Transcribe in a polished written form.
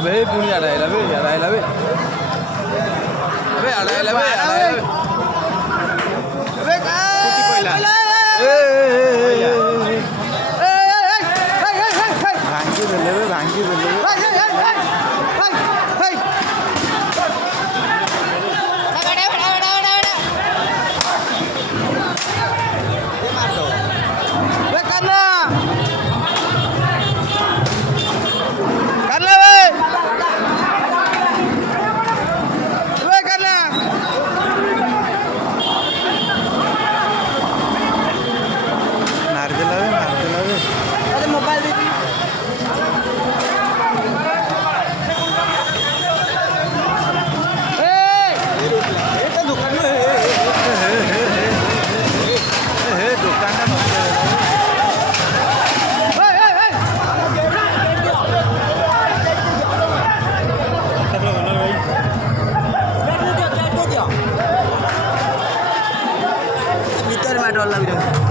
अबे पुणी अडायला बे अडायला बे अबे अडायला बे अडायला बे अबे काय भांगी झाले बे भांगी झाले ভিতরে মাঠ